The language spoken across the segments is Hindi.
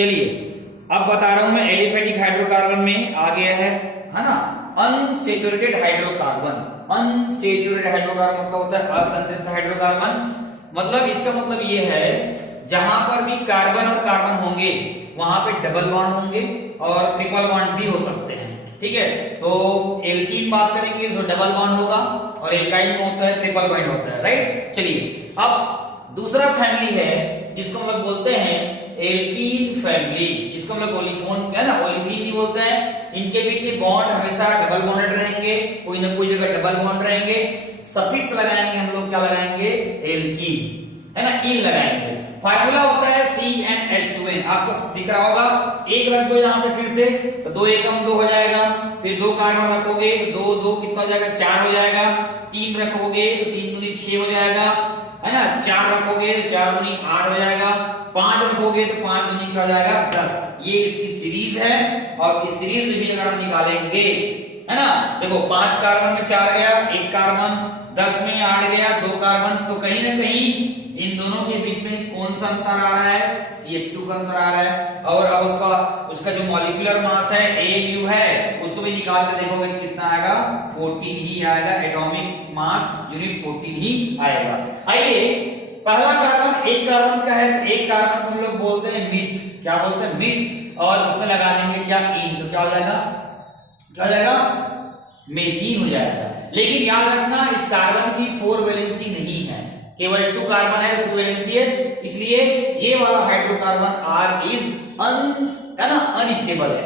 चलिए अब बता रहा हूं मैं, एलिफेटिक हाइड्रोकार्बन में आ गया है ना, अनसैचुरेटेड हाइड्रोकार्बन। अनसैचुरेटेड हाइड्रोकार्बन मतलब होता है असंतृप्त हाइड्रोकार्बन। मतलब इसका मतलब ये है जहां पर भी कार्बन और कार्बन होंगे वहां पे डबल बॉन्ड होंगे और ट्रिपल बॉन्ड भी हो सकते हैं। ठीक है, तो एल्कीन बात करेंगे तो डबल बॉन्ड होगा और एल्काइल में होता है ट्रिपल बॉन्ड होता है, राइट। चलिए अब दूसरा फैमिली है जिसको हम लोग बोलते हैं एल्कीन फैमिली, जिसको हम लोग ओलिफोन है ना, ओलिफिन भी बोलते हैं। इनके पीछे बॉन्ड हमेशा डबल बॉन्डेड रहेंगे, कोई ना कोई जगह डबल बॉन्ड रहेंगे। सफिक्स लगाएंगे हम लोग, क्या लगाएंगे, एल्कीन है ना, इन लगाएंगे। फार्मूला होता है CnH2n, आपको दिख रहा होगा। एक रख दो यहाँ पे फिर से, तो 2 एकम 2 हो जाएगा। फिर 2 कार्बन रखोगे तो 2 2 कितना हो जाएगा, 4 हो जाएगा। 3 रखोगे तो 3 दूनी 6 हो जाएगा, है ना। 4 रखोगे तो 4 दूनी 8 हो जाएगा। 5 रखोगे तो 5 दूनी क्या हो जाएगा, 10। ये इसकी सीरीज है और इस सीरीज भी अगर हम निकालेंगे, है ना, देखो 5 कार्बन में 4 गया, 1 कार्बन, 10 में 8 गया, 2 कार्बन, तो कहीं ना कहीं इन दोनों के बीच में कौन सा अंतर आ रहा है, CH2 का अंतर आ रहा है। और अब उसका जो मॉलिक्यूलर मास है AU है, उसको भी निकाल के देखोगे कितना आएगा, 14 ही आएगा। एटॉमिक मास यूनिट 14 ही आएगा। आइए, पहला कार्बन 1 कार्बन का है, तो 1 कार्बन को हम लोग बोलते हैं मिथ, क्या बोलते हैं, मिथ। और उसमें लगा देंगे क्या, इन, तो क्या हो जाएगा, क्या हो जाएगा, मेथीन हो जाएगा। लेकिन याद रखना इस कार्बन की 4 वैलेंसी नहीं है, केवल 2 कार्बन है, 2 वैलेंसी है, इसलिए ये वाला हाइड्रोकार्बन R इज है ना, अनस्टेबल है।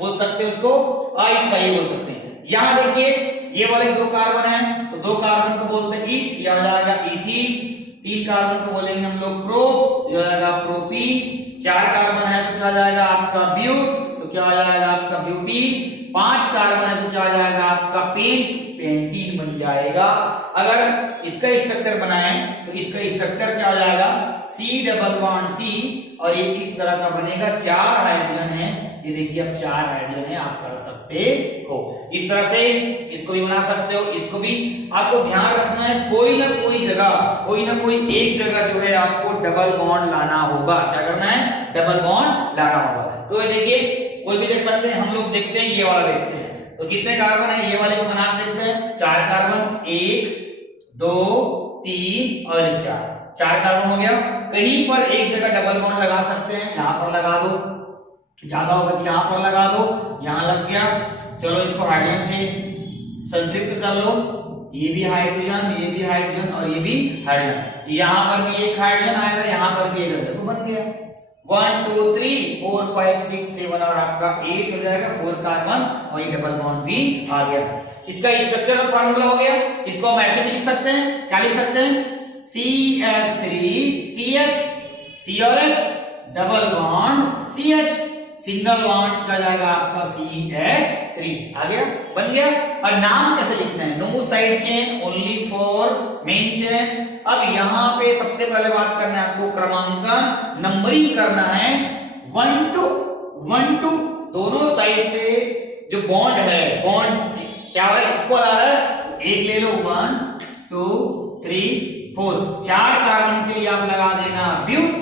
बोल सकते हैं उसको, अस्थायी बोल सकते हैं। यहां देखिए ये वाले 2 कार्बन है, तो 2 कार्बन को बोलते हैं ईथ, यह हो जाएगा इथीन। 3 कार्बन को बोलेंगे हम लोग प्रो, यह हो जाएगा प्रोपीन। 4 कार्बन है तो क्या हो जाएगा आपका ब्यूट, तो क्या हो जाएगा आपका ब्यूटीन। 5 कार्बन है तो क्या हो जाएगा आपका पेंटीन बन जाएगा। अगर इसका स्ट्रक्चर बनाएं तो इसका स्ट्रक्चर क्या हो जाएगा, C डबल बॉन्ड C, और ये इस तरह का बनेगा। 4 हाइड्रोजन है, ये देखिए अब 4 हाइड्रोजन है, आप कर सकते हो इस तरह से। इसको भी बना सकते हो, इसको भी। आपको ध्यान रखना है कोई ना कोई जगह, कोई ना कोई एक जगह जो है आपको डबल बॉन्ड लाना होगा। क्या करना है, डबल बॉन्ड लाना होगा। तो ये देखिए कोई भी देख सकते हैं, हम लोग देखते हैं, ये वाला देखते हैं, तो कितने कार्बन है, ये वाले को बना देते हैं। 4 कार्बन, 1 2 3 और 4 कार्बन हो गया। कहीं पर एक जगह डबल बॉन्ड लगा सकते हैं, यहां पर लगा दो, ज्यादा होगा तो यहां पर लगा दो, यहां लग गया। चलो इसको हाइड्रोजन से संतृप्त कर लो, ये भी हाइड्रोजन, ये भी हाइड्रोजन और ये भी हाइड्रोजन। यहां पर भी एक हाइड्रोजन आएगा, यहां पर भी एक हाइड्रोजन, तो बन गया 1 2 3 4 5 6 7 और आपका 8 हो जाएगा, 4 कार्बन और ये डबल बॉन्ड भी आ गया। इसका स्ट्रक्चर और फार्मूला हो गया। इसको हम ऐसे लिख सकते हैं, क्या लिख सकते हैं, CH3CH, C और H, double bond CH, single bond क्या जाएगा आपका CH3। आ गया, बन गया। और नाम कैसे लिखना है, no side chain, only for main chain. अब यहां पे सबसे पहले बात करना है आपको, क्रमांकन, नंबरिंग करना है 1 to दोनों साइड से जो बॉन्ड है, बॉन्ड क्या है, इक्वल आ रहा है। एक ले लो, 1 2 3 4, 4 कार्बन के लिए आप लगा देना ब्यूट,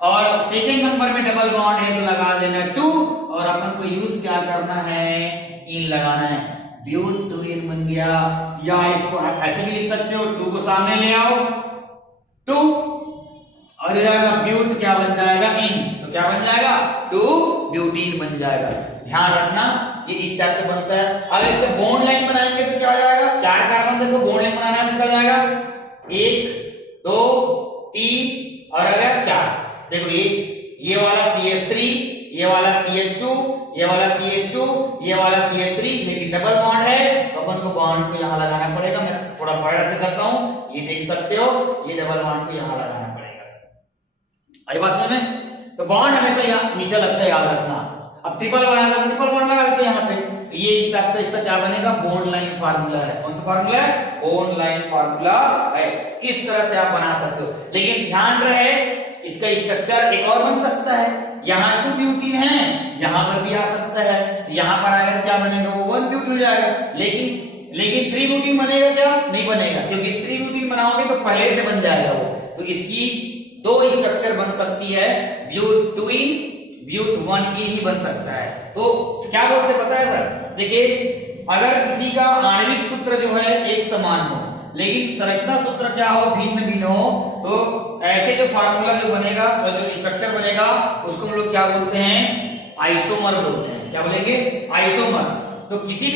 और सेकेंड नंबर में डबल बॉन्ड है तो लगा देना 2, और अपन को यूज क्या करना है, इन लगाना है, ब्यूट 2 इन बन गया। या इसको ऐसे भी लिख सकते हो, 2 को सामने ले आओ 2, और ये जाएगा ब्यूट, क्या बन जाएगा, इन, तो क्या बन जाएगा 2 ब्यूटीन बन जाएगा। ध्यान रखना ये इस टाइप का बनता है। अगर इसका बॉन्ड लाइन बनाएंगे तो क्या हो जाएगा, 4 कार्बन देखो बॉन्ड लाइन बनाना है तो क्या हो जाएगा, 1 2 3 और अगर 4, देखो ये वाला CH3, ये वाला CH2, ये वाला CH2, ये वाला CH3, लेकिन डबल बॉन्ड है तो अपन को बॉन्ड को यहां लगाना पड़ेगा। मैं थोड़ा बड़ा से करता हूं, ये देख सकते हो, ये डबल बॉन्ड को यहां लगाना पड़ेगा। आई बात समझ में? तो बॉन्ड हमेशा यहां नीचे लगता है, याद रखना। अब ट्रिपल बॉन्ड है, ट्रिपल बॉन्ड लगा देते हैं यहां पे, तो ये इस टाइप का इसका क्या बनेगा, बॉन्ड लाइन फार्मूला है। कौन सा फार्मूला है, बॉन्ड लाइन फार्मूला है। इस तरह से आप बना सकते हो, लेकिन ध्यान रहे इसका स्ट्रक्चर एक और बन सकता है। यहां 2 ब्यूटीन है, यहां पर भी आ सकता है, यहां पर आएगा तो क्या बनेगा, वो 1 ब्यूटीन हो जाएगा। लेकिन 3 ब्यूटीन बनेगा क्या, नहीं बनेगा, क्योंकि 3 ब्यूटीन बनाओगे तो पहले से बन जाएगा वो। तो इसकी दो स्ट्रक्चर बन सकती है, ब्यूटीन ब्यूट 1 ही बन सकता है। तो क्या बोलते पता है सर, देखिए अगर किसी का आणविक सूत्र जो है एक समान हो लेकिन संरचना सूत्र क्या हो, भिन्न भिन्न हो, तो ऐसे जो फार्मूला जो बनेगा, जो स्ट्रक्चर बनेगा उसको हम लोग क्या बोलते हैं, आइसोमर बोलते हैं। क्या बोलेंगे, आइसोमर। तो किसी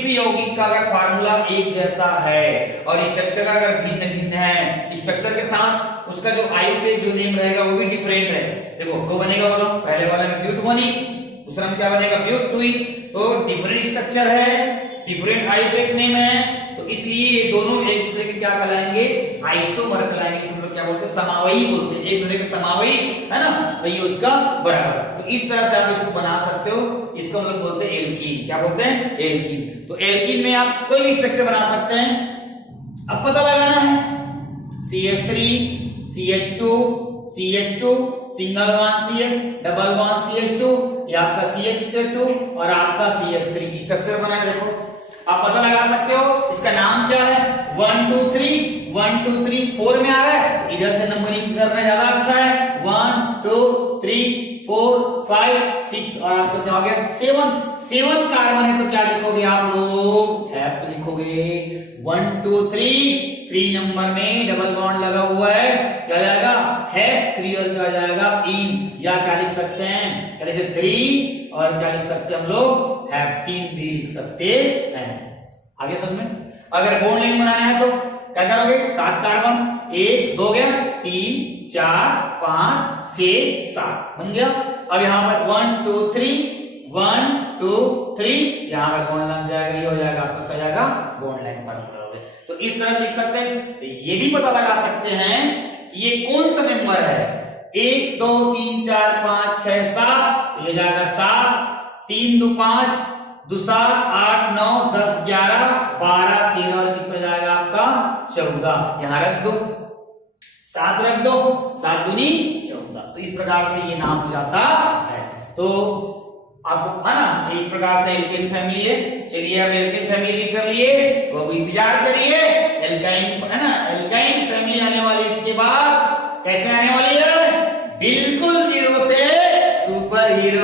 भी यौगिक का अगर फार्मूला एक जैसा है और स्ट्रक्चर अगर भिन्न भिन्न है, स्ट्रक्चर के साथ उसका जो आयुर्वेद जो नेम रहेगा वो भी डिफरेंट है। देखो दो बनेगा, बोलो पहले वाले में ब्यूट 1, दूसरा में क्या बनेगा, ब्यूट 2। तो डिफरेंट स्ट्रक्चर है, डिफरेंट आयुर्वेद नेम है, तो इसलिए ये दोनों एक दूसरे के क्या कहलाएंगे, आइसोमर कहलाएंगे। इसे हम लोग क्या बोलते हैं, समावयी बोलते हैं, एक दूसरे के समावयी है ना, तो ये उसका बराबर। तो इस तरह से आप इसको बना सकते हो, इसको हम लोग बोलते हैं एल्कीन। क्या बोलते हैं, एल्कीन। तो एल्कीन में आप कोई भी स्ट्रक्चर बना सकते हैं। अब पता लगाना है CH3 CH2 CH2 single bond CH, double bond CH2, ये आपका CH2 और आपका CH3 स्ट्रक्चर बना है। देखो आप पता लगा सकते हो, इसका नाम क्या है, 1 2 3 1 2 3 4 में आ रहा है, इधर से नंबरिंग करना ज्यादा अच्छा है। 1 2 3 4 5 6 और आपका क्या हो गया, 7 कार्बन है, तो क्या लिखोगे आप लोग, हैव तो लिखोगे 1 2 3 नंबर में डबल बॉन्ड लगा हुआ है, क्या जाएगा, है 3 और क्या जाएगा, इन, या क्या लिख सकते हैं, क्या लिख सकते 3 और क्या लिख सकते हैं हम लोग, हैप्टीन भी लिख सकते हैं। आगे समझ में, अगर बॉन्ड लाइन बनाना है तो क्या करोगे, 7 कार्बन, 1 2 गया, 3 4 5 6 7 बन गया। अब यहाँ पर 1 2 3 1 2 3 यहाँ पर बॉन्ड लग जाएगा, ये हो जाएगा आपका क्या जाएगा, बॉन्ड लाइन फार्मूला हो गया। तो इस तरह लिख सकते हैं। ये भी पता लगा सकते हैं कि ये कौन सा मेंबर है, 1 2 3 4 5 6 7, ये जाएगा 7, 3 2 5 2 7 8 9 10 11 12 13 और कितना जाएगा आपका 14, यहाँ रख दो 7 रख दो, 7 दूनी 14। तो इस प्रकार से ये नाम हो जाता है। तो आपको है ना, इस प्रकार से एल्केन फैमिली है। चलिए अब एल्केन फैमिली भी कर लिए, तो अब इंतजार करिए एल्काइन है ना, एल्काइन फैमिली आने वाली इसके बाद। कैसे आने वाली है, बिल्कुल 0 से सुपर हीरो